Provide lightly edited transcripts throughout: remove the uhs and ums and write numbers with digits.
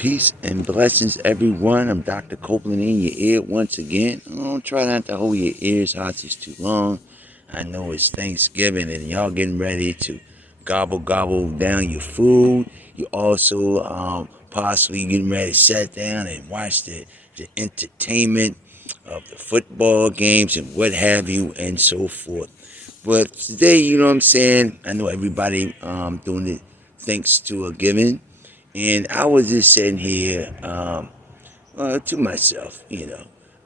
Peace and blessings, everyone. I'm Doctah Copeland in your ear once again. Don't try not to hold your ears hostage too long. I know it's Thanksgiving and y'all getting ready to gobble down your food. You also possibly getting ready to sit down and watch the entertainment of the football games and what have you and so forth. But today, you know what I'm saying? I know everybody doing it thanks to a giving. And I was just sitting here to myself,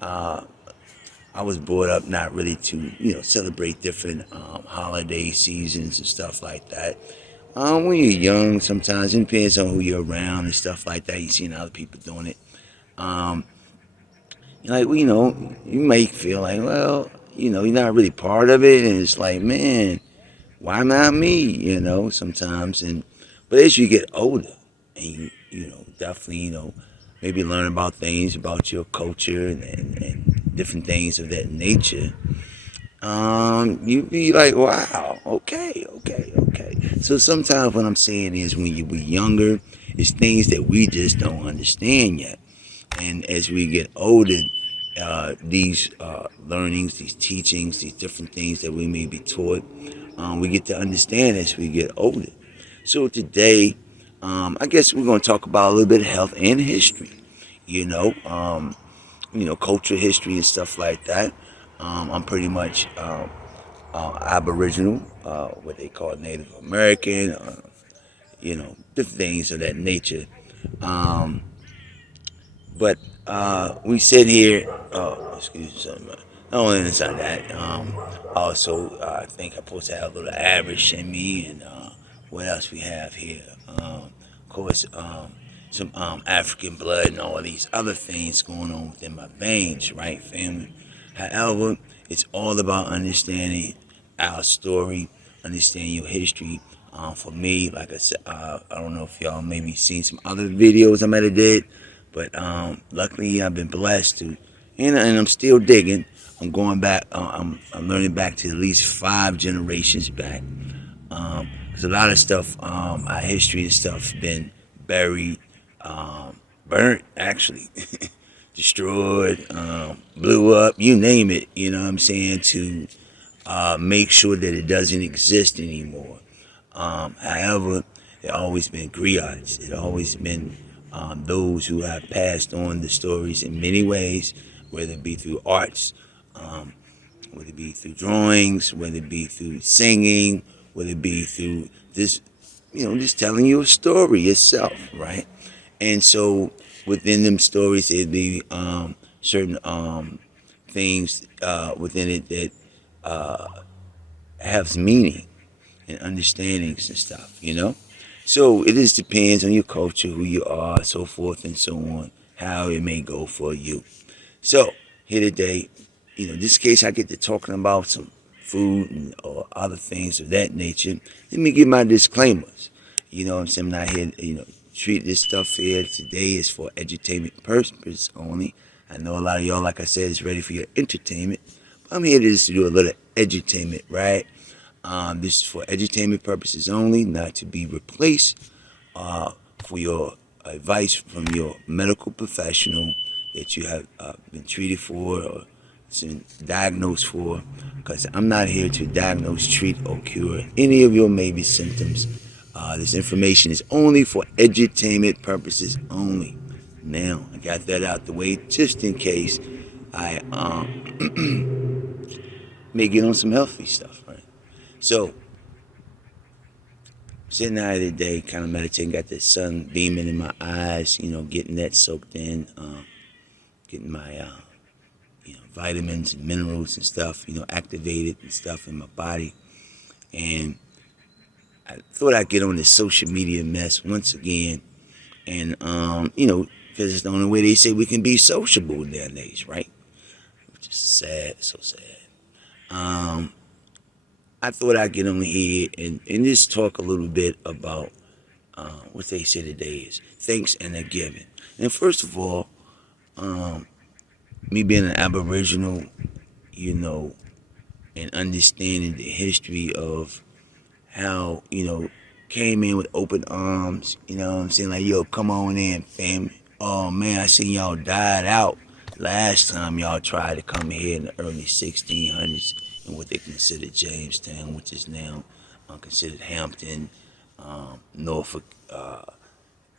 I was brought up not really to, celebrate different holiday seasons and stuff like that. When you're young, sometimes it depends on who you're around and stuff like that. You see other people doing it. Um, you may feel like, well, you're not really part of it, and it's like, man, why not me? Sometimes, but as you get older, and you definitely, maybe learn about things about your culture and different things of that nature. You be like, wow, okay. So sometimes what I'm saying is when you were younger, it's things that we just don't understand yet. And as we get older, these learnings, these teachings, these different things that we may be taught, we get to understand as we get older. So today, I guess we're going to talk about a little bit of health and history. You know, um, culture, history, and stuff like that. I'm pretty much Aboriginal, what they call Native American, different things of that nature. Um, but we sit here. Oh, excuse me, something. Not only inside that, also I think I'm supposed to have a little Irish in me, and what else we have here? Of course, some African blood and all these other things going on within my veins, right, family? However, it's all about understanding our story, understanding your history. For me, like I said, I don't know if y'all maybe seen some other videos I might have did, but luckily I've been blessed to, and I'm still digging. I'm going back. I'm learning back to at least 5 generations back, because a lot of stuff, our history and stuff, been buried, burnt actually, destroyed, blew up, you name it. You know what I'm saying, to make sure that it doesn't exist anymore. However, there always been griots. It always been those who have passed on the stories in many ways, whether it be through arts, um, whether it be through drawings, whether it be through singing, whether it be through this, just telling you a story itself, right? And so within them stories, there'd be certain things within it that has meaning and understandings and stuff. So it just depends on your culture, who you are, so forth and so on, how it may go for you. So here today, in this case, I get to talking about some food and or other things of that nature. Let me give my disclaimers. You know what I'm saying? I'm not here, treat this stuff here today is for entertainment purposes only. I know a lot of y'all, like I said, is ready for your entertainment. But I'm here to just do a little edutainment, right? This is for entertainment purposes only, not to be replaced for your advice from your medical professional that you have been treated for or been diagnosed for, because I'm not here to diagnose, treat, or cure any of your maybe symptoms. This information is only for edutainment purposes only. Now, I got that out the way just in case I may get on some healthy stuff, right? So, sitting out today, kind of meditating, got the sun beaming in my eyes, getting that soaked in, getting my, vitamins and minerals and stuff, activated and stuff in my body. And I thought I'd get on this social media mess once again. And, because it's the only way they say we can be sociable nowadays, right? Which is sad, so sad. I thought I'd get on here and just talk a little bit about what they say today is thanks and a giving. And first of all, me being an Aboriginal, and understanding the history of how, came in with open arms. You know what I'm saying? Like, yo, come on in, family. Oh man, I seen y'all died out last time y'all tried to come here in the early 1600s in what they considered Jamestown, which is now considered Hampton, Norfolk,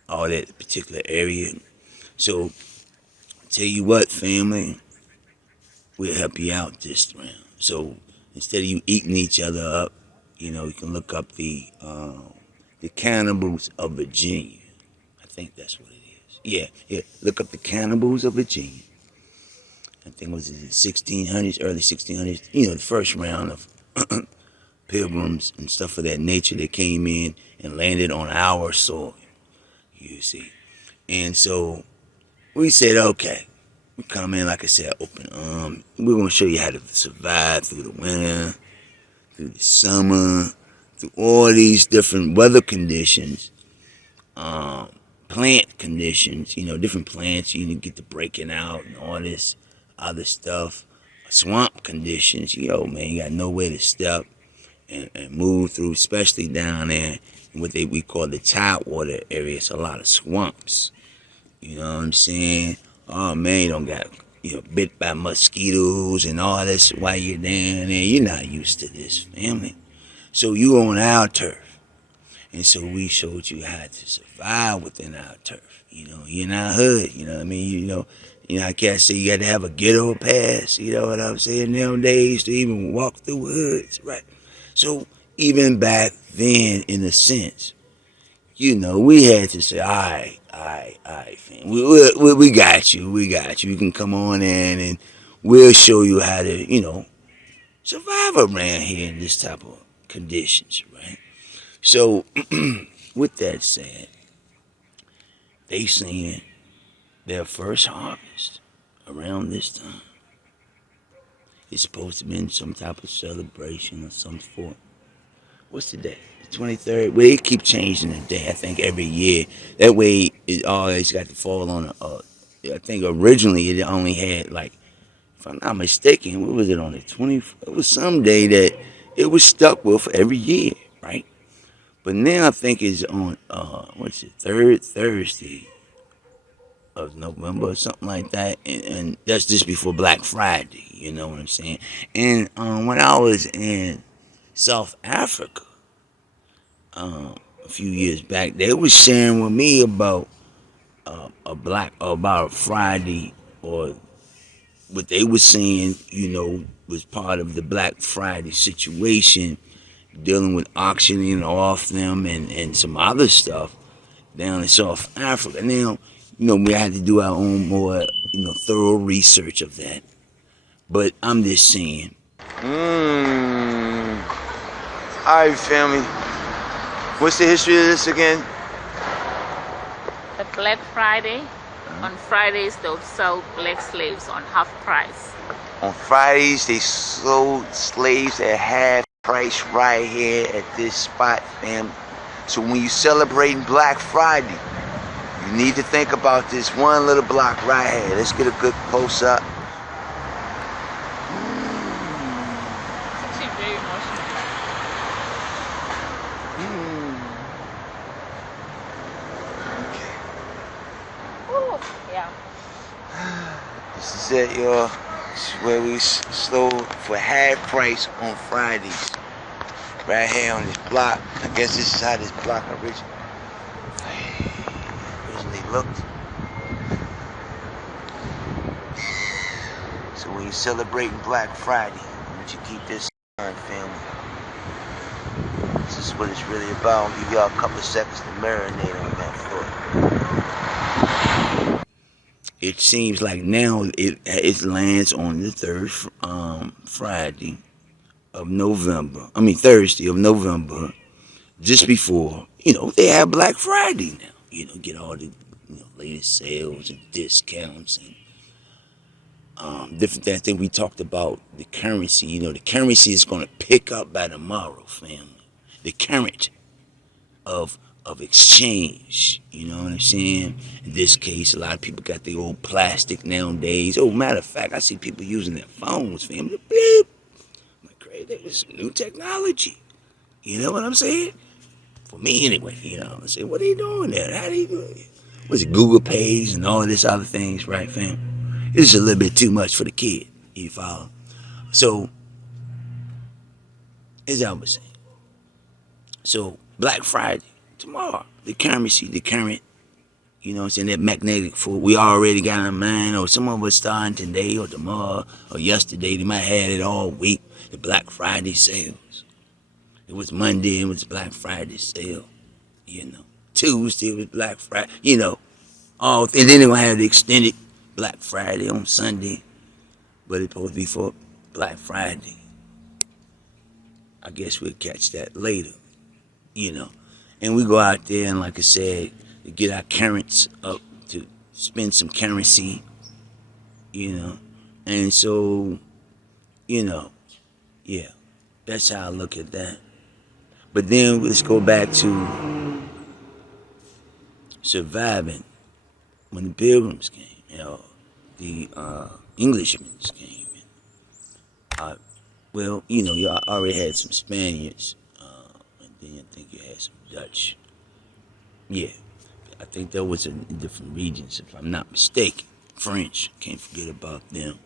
all that particular area. So, tell you what, family, we'll help you out this round. So, instead of you eating each other up, you know, you can look up the Cannibals of Virginia. I think that's what it is. Yeah, yeah. Look up the Cannibals of Virginia. I think it was in the 1600s, early 1600s. You know, the first round of pilgrims and stuff of that nature that came in and landed on our soil. You see, and so we said, okay, we come in, like I said, open arm. We're gonna show you how to survive through the winter, through the summer, through all these different weather conditions, plant conditions, you know, different plants, you can get the breaking out and all this other stuff. Swamp conditions, yo, man, you got nowhere to step and move through, especially down there in what we call the tidewater area. It's a lot of swamps. You know what I'm saying? Oh man, you don't got bit by mosquitoes and all this while you're down there. You're not used to this, family. So you on our turf. And so we showed you how to survive within our turf. You know, you're not hood. You know what I mean? I can't say you got to have a ghetto pass. You know what I'm saying? Nowadays to even walk through hoods, right? So even back then, in a sense, you know, we had to say, all right, fam. We got you. We got you. You can come on in and we'll show you how to, survive around here in this type of conditions, right? So, with that said, they saying their first harvest around this time is supposed to be some type of celebration of some sort. What's the day? The 23rd? Well, they keep changing the day, I think, every year. That way, it always got to fall on I think originally it only had, like, if I'm not mistaken, what was it on the 20th? It was some day that it was stuck with every year, right? But now I think it's on, third Thursday of November or something like that. And that's just before Black Friday, you know what I'm saying? And when I was in South Africa a few years back, they was sharing with me about about Friday, or what they were saying, was part of the Black Friday situation, dealing with auctioning off them and some other stuff down in South Africa. Now, we had to do our own more, thorough research of that. But I'm just saying. All right, family. What's the history of this again? The Black Friday. On Fridays, they'll sell black slaves on half price. On Fridays, they sold slaves at half price right here at this spot, fam. So when you celebrating Black Friday, you need to think about this one little block right here. Let's get a good close up. It's actually very emotional. Okay. Ooh, yeah. This is it, y'all. This is where we sold for half price on Fridays. Right here on this block. I guess this is how this block originally looked. So when you're celebrating Black Friday, I want you to keep this in mind, family. This is what it's really about. I'll give y'all a couple of seconds to marinate on that thought. It seems like now it lands on the third Friday of November. Thursday of November, just before, they have Black Friday now. Get all the latest sales and discounts and different things. I think we talked about the currency. The currency is going to pick up by tomorrow, family. The current of exchange. You know what I'm saying? In this case, a lot of people got the old plastic nowadays. Oh, matter of fact, I see people using their phones, family. Beep. Like, crazy. There's some new technology. You know what I'm saying? For me anyway, I said, what are you doing there? How do you do it? Was it Google Pays and all this other things, right, fam? It's a little bit too much for the kid, you follow? So, as I was saying, so Black Friday, tomorrow, the currency, the current, that magnetic force, we already got in mind, or some of us starting today or tomorrow or yesterday, they might have it all week, the Black Friday sales. It was Monday, it was Black Friday sale, Tuesday was Black Friday, and then they're going to have the extended Black Friday on Sunday, but it's supposed to be for Black Friday. I guess we'll catch that later, And we go out there and, like I said, to get our currents up, to spend some currency, And so, yeah, that's how I look at that. But then let's go back to surviving when the Pilgrims came, the Englishmen came. Well, you already had some Spaniards, and then I think you had some Dutch. Yeah, I think that was in different regions, if I'm not mistaken. French, can't forget about them.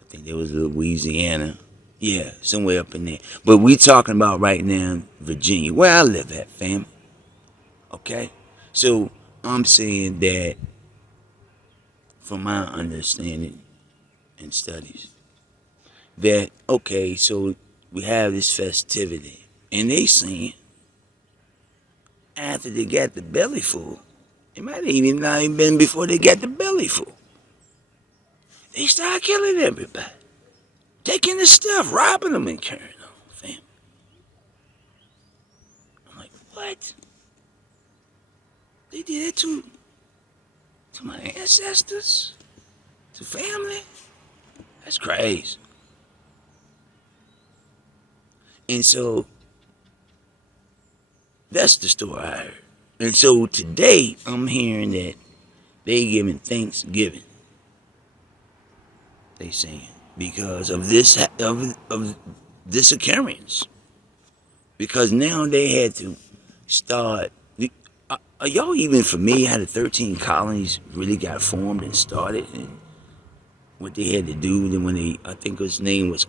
I think there was Louisiana. Yeah, somewhere up in there. But we talking about right now Virginia, where I live at, fam. Okay? So I'm saying that from my understanding and studies, that, okay, so we have this festivity, and they saying after they got the belly full, it might have even not even been before they got the belly full, they start killing everybody, taking the stuff, robbing them and carrying on, fam. I'm like, what? They did it to my ancestors, to family? That's crazy. And so that's the story I heard. And so today I'm hearing that they giving Thanksgiving. They saying because of this of this occurrence. Because now they had to start. Are y'all even familiar how the 13 colonies really got formed and started, and what they had to do? Then when I think his name was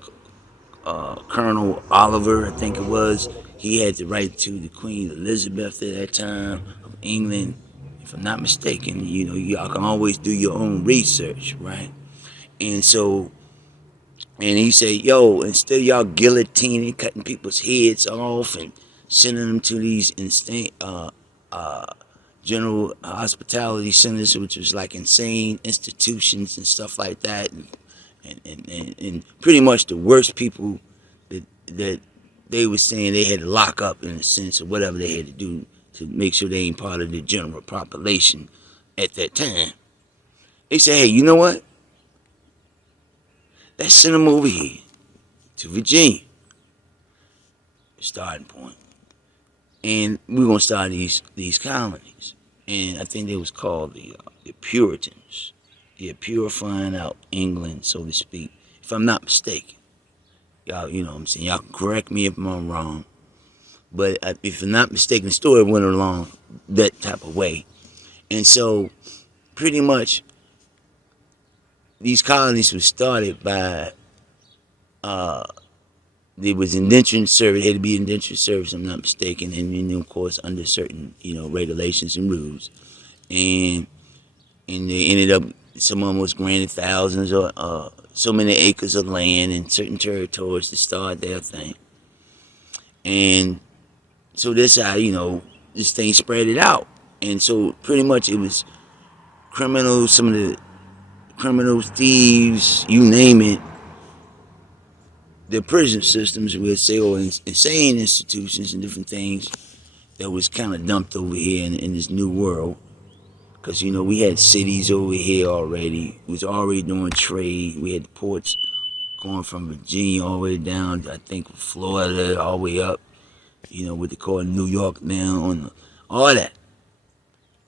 Colonel Oliver, I think it was. He had to write to the Queen Elizabeth at that time of England. If I'm not mistaken, y'all can always do your own research, right? And so, and he said, yo, instead of y'all guillotining, cutting people's heads off and sending them to these general hospitality centers, which was like insane institutions and stuff like that, and pretty much the worst people that they were saying they had to lock up, in a sense, or whatever they had to do to make sure they ain't part of the general population at that time. They said, hey, you know what? Let's send them over here to Virginia, starting point. And we're going to start these colonies. And I think they was called the Puritans. Yeah, purifying out England, so to speak, if I'm not mistaken. Y'all, you know what I'm saying? Y'all can correct me if I'm wrong. But if I'm not mistaken, the story went along that type of way. And so, pretty much, these colonies were started by, there was indentured service, had to be indentured service, if I'm not mistaken, and of course, under certain, regulations and rules. And they ended up, some of them was granted thousands or so many acres of land in certain territories to start their thing. And so that's how, this thing spread it out. And so pretty much it was criminals, some of the criminals, thieves, you name it. The prison systems, we'll say, or insane institutions and different things that was kind of dumped over here in this new world. Because, we had cities over here already. We was already doing trade. We had the ports going from Virginia all the way down, I think, Florida, all the way up, what they call New York now, all that.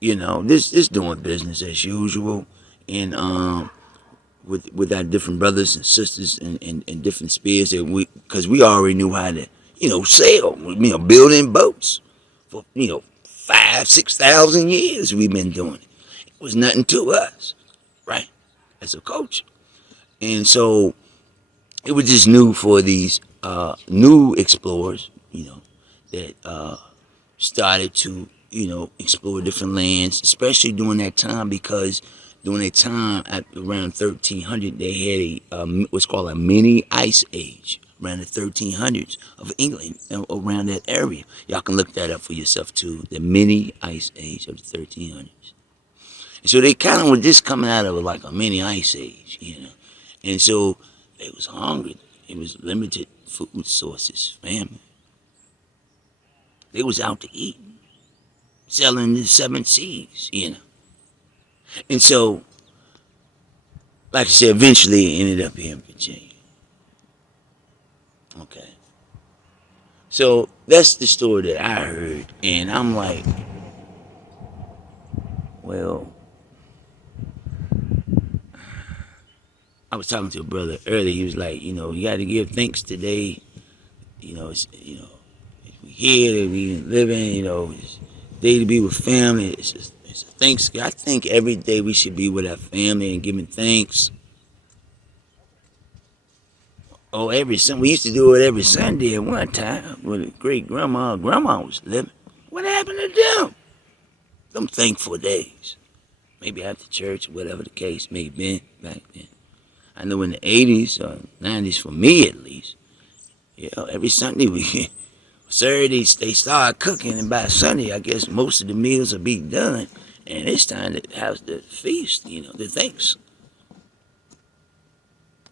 This doing business as usual. And with our different brothers and sisters and different spheres, because we already knew how to, sail, building boats. for 5,000 to 6,000 years we've been doing it. It was nothing to us, right? As a culture. And so it was just new for these new explorers, that started to, explore different lands, especially during that time, because during that time at around 1300 they had what's called a mini ice age around the 1300s of England, around that area. Y'all can look that up for yourself too. The mini ice age of the 1300s. And so they kind of were just coming out of like a mini ice age. And so they was hungry. It was limited food sources, family. They was out to eat, selling the seven seas. And so, like I said, eventually it ended up here in Virginia. Okay. So that's the story that I heard, and I'm like, well, I was talking to a brother earlier. He was like, you got to give thanks today. We here, that we living. It's a day to be with family. It's a Thanksgiving. I think every day we should be with our family and giving thanks. Oh, every Sunday. We used to do it every Sunday at one time with great grandma. Grandma was living. What happened to them? Them thankful days. Maybe after church, whatever the case may have been back then. I know in the 80s or 90s, for me at least, every Sunday Saturdays they start cooking, and by Sunday I guess most of the meals will be done, and it's time to have the feast, the thanks.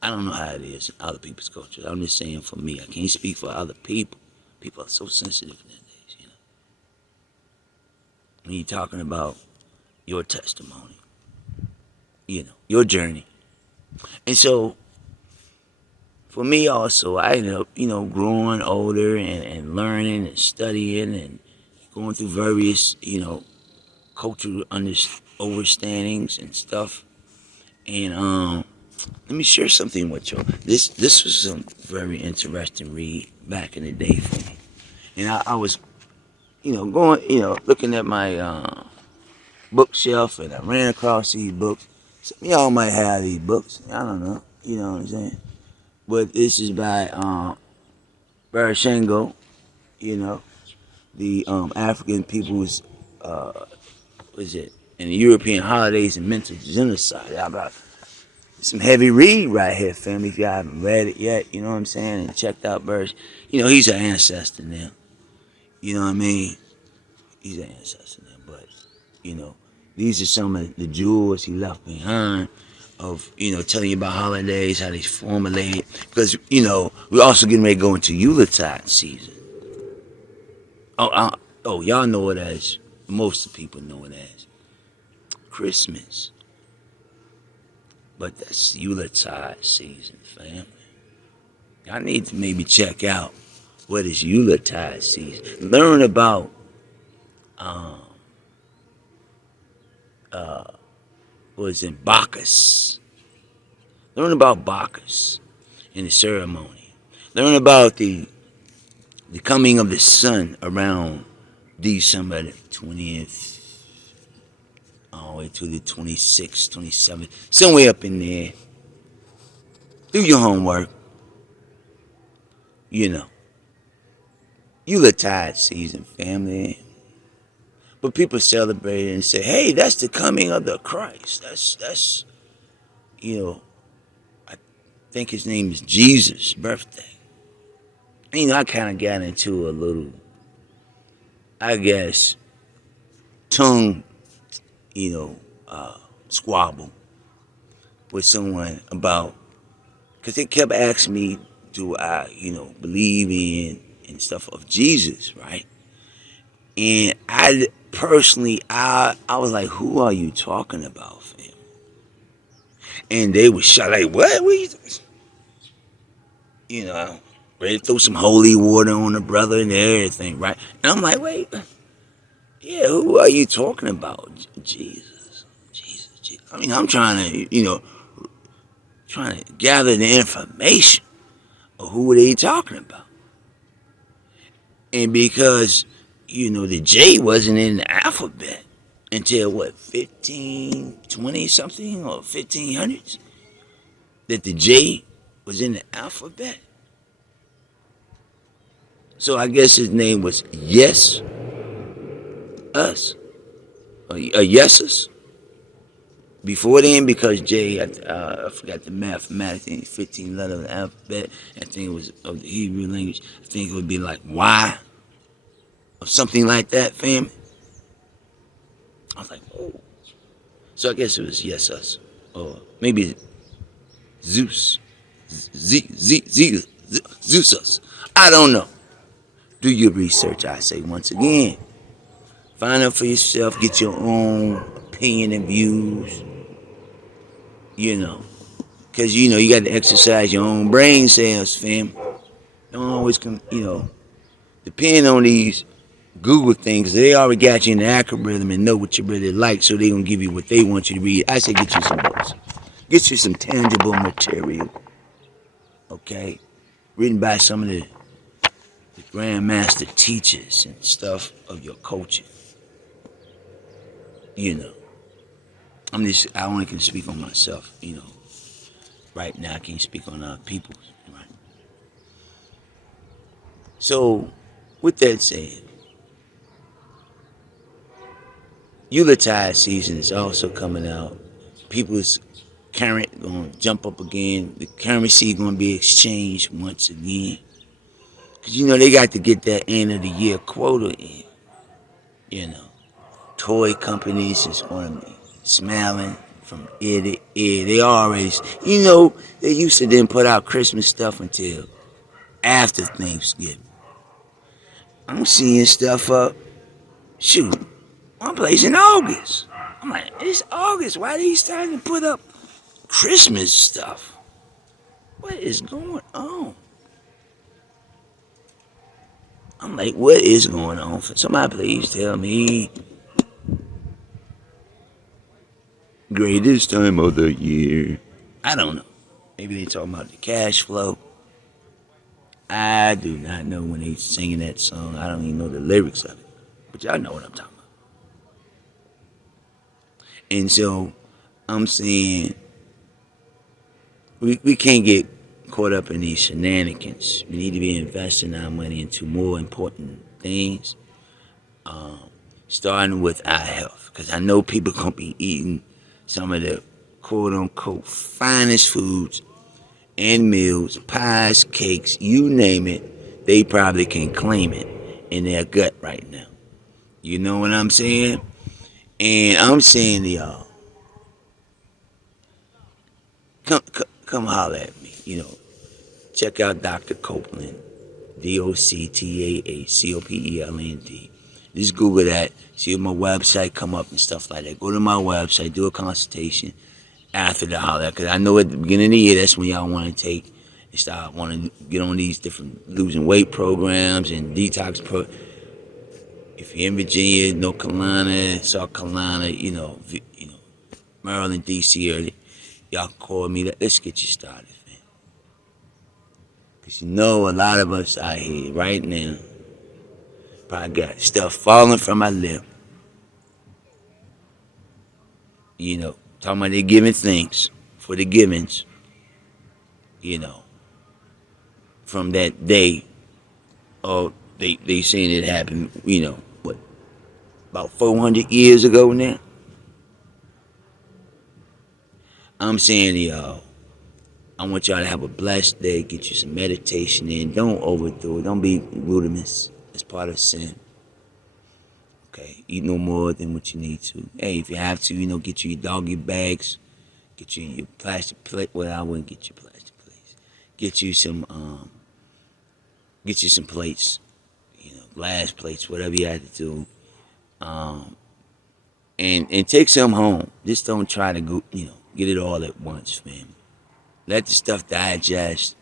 I don't know how it is in other people's cultures. I'm just saying for me. I can't speak for other people. People are so sensitive nowadays, When you're talking about your testimony, your journey. And so, for me also, I ended up, growing older and learning and studying and going through various, cultural understandings and stuff. And let me share something with you. This was a very interesting read back in the day for me. And I was, going, looking at my bookshelf, and I ran across these books. Some of y'all might have these books. I don't know. You know what I'm saying? But this is by Barashango, the African people's, and the European holidays and mental genocide. How about some heavy read right here, family, if y'all haven't read it yet, you know what I'm saying, and checked out Burris. He's an ancestor now. You know what I mean? He's an ancestor now, but, these are some of the jewels he left behind of, telling you about holidays, how they formulated. Because, we're also getting ready to go into Yuletide season. Y'all know it as, most of the people know it as Christmas. But that's Yuletide season, family. I need to maybe check out what is Yuletide season. Learn about Bacchus. Learn about Bacchus and the ceremony. Learn about the coming of the sun around December the 20th, all the way to the 26th, 27th, somewhere up in there. Do your homework. Yuletide season, family. But people celebrate it and say, hey, that's the coming of the Christ. That's I think his name is Jesus' birthday. I kind of got into a little, I guess, tongue, squabble with someone about, because they kept asking me, do I, believe in stuff of Jesus, right? And I personally, I was like, who are you talking about, fam? And they was shot like, what? Ready to throw some holy water on the brother and everything, right? And I'm like, wait, yeah, who are you talking about? Jesus. I mean, I'm trying to gather the information of who are they talking about. And because, the J wasn't in the alphabet until what, 1520 something or 1500s? That the J was in the alphabet. So I guess his name was Yes Us or Yesus. Before then, because J, I forgot the mathematics, 15 letter of the alphabet. I think it was of the Hebrew language. I think it would be like Y or something like that, fam. I was like, oh. So I guess it was Yes Us. Or maybe Zeus. Zeus Us. I don't know. Do your research, I say once again. Find out for yourself, get your own opinion and views. Because, you got to exercise your own brain cells, fam. Don't always, depend on these Google things. They already got you in the algorithm and know what you really like, so they're going to give you what they want you to read. I say get you some books. Get you some tangible material, okay? Written by some of the grandmaster teachers and stuff of your culture. I only can speak on myself, Right now I can't speak on other people, right? So, with that said, Yuletide season is also coming out. People's current gonna jump up again. The currency gonna be exchanged once again. Cause they got to get that end of the year quota in. Toy companies is gonna be smiling from ear to ear. They always, they used to then put out Christmas stuff until after Thanksgiving. I'm seeing stuff up. Shoot, one place in August. I'm like, it's August. Why are they starting to put up Christmas stuff? What is going on? I'm like, what is going on? Somebody please tell me. Greatest time of the year. I don't know. Maybe they talking about the cash flow. I do not know when they singing that song. I don't even know the lyrics of it. But y'all know what I'm talking about. And so I'm saying we can't get caught up in these shenanigans. We need to be investing our money into more important things. Starting with our health. Because I know people going to be eating some of the quote-unquote finest foods and meals, pies, cakes, you name it, they probably can claim it in their gut right now. You know what I'm saying? And I'm saying to y'all, come holler at me. Check out Doctah Copeland, DoctahCopeland. Just Google that, see if my website come up and stuff like that. Go to my website, do a consultation after the holiday. Because I know at the beginning of the year, that's when y'all want to take and start wanting to get on these different losing weight programs and detox If you're in Virginia, North Carolina, South Carolina, Maryland, D.C. area, y'all can call me. Let's get you started, man. Because a lot of us out here right now probably got stuff falling from my lip. Talking about they giving thanks for the givings, from that day. Oh, they saying it happened, what, about 400 years ago now? I'm saying to y'all, I want y'all to have a blessed day, get you some meditation in. Don't overdo it. Don't be glutamous. It's part of sin. Okay, eat no more than what you need to. Hey, if you have to, get you your doggy bags, get you your plastic plate. Well, I wouldn't get you plastic plates. Get you some plates, glass plates, whatever you have to do. And take some home. Just don't try to go, get it all at once, fam. Let the stuff digest.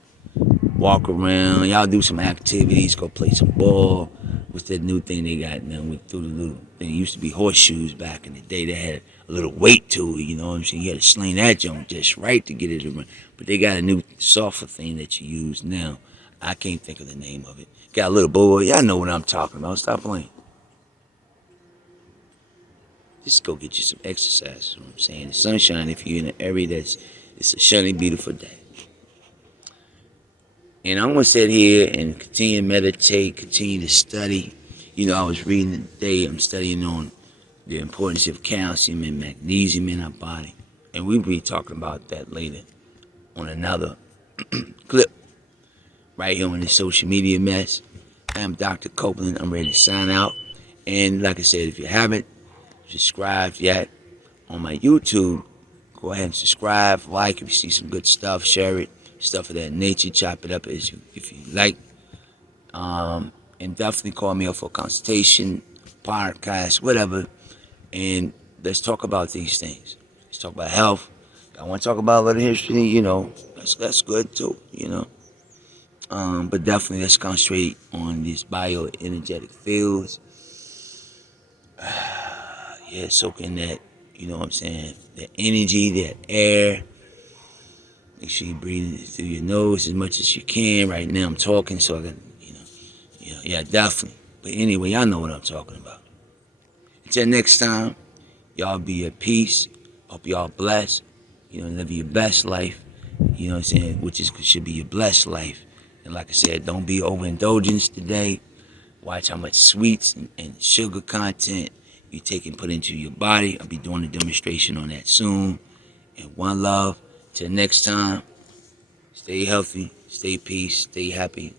Walk around. Y'all do some activities. Go play some ball. What's that new thing they got now? We threw the little thing. It used to be horseshoes back in the day. They had a little weight to it, you know what I'm saying? You had to sling that joint just right to get it around. But they got a new softer thing that you use now. I can't think of the name of it. Got a little boy. Y'all know what I'm talking about. Stop playing. just go get you some exercise. You know what I'm saying? The sunshine, if you're in an area it's a sunny, beautiful day. And I'm going to sit here and continue to meditate, continue to study. You know, I was reading today, I'm studying on the importance of calcium and magnesium in our body. And we'll be talking about that later on another clip right here on the social media mess. I am Doctah Copeland. I'm ready to sign out. And like I said, if you haven't subscribed yet on my YouTube, go ahead and subscribe, like if you see some good stuff, share it, stuff of that nature, chop it up if you like. And definitely call me up for a consultation, podcast, whatever. And let's talk about these things. Let's talk about health. I want to talk about a little history, you know. That's good too, you know. But definitely let's concentrate on these bioenergetic fields. Yeah, soaking that, you know what I'm saying, that energy, that air. Make sure you breathe through your nose as much as you can. Right now I'm talking, so I can, yeah, definitely. But anyway, y'all know what I'm talking about. Until next time, y'all be at peace. Hope y'all blessed. You know, live your best life. You know what I'm saying? Which should be your blessed life. And like I said, don't be overindulgent today. Watch how much sweets and sugar content you take and put into your body. I'll be doing a demonstration on that soon. And one love. Till next time, stay healthy, stay peace, stay happy.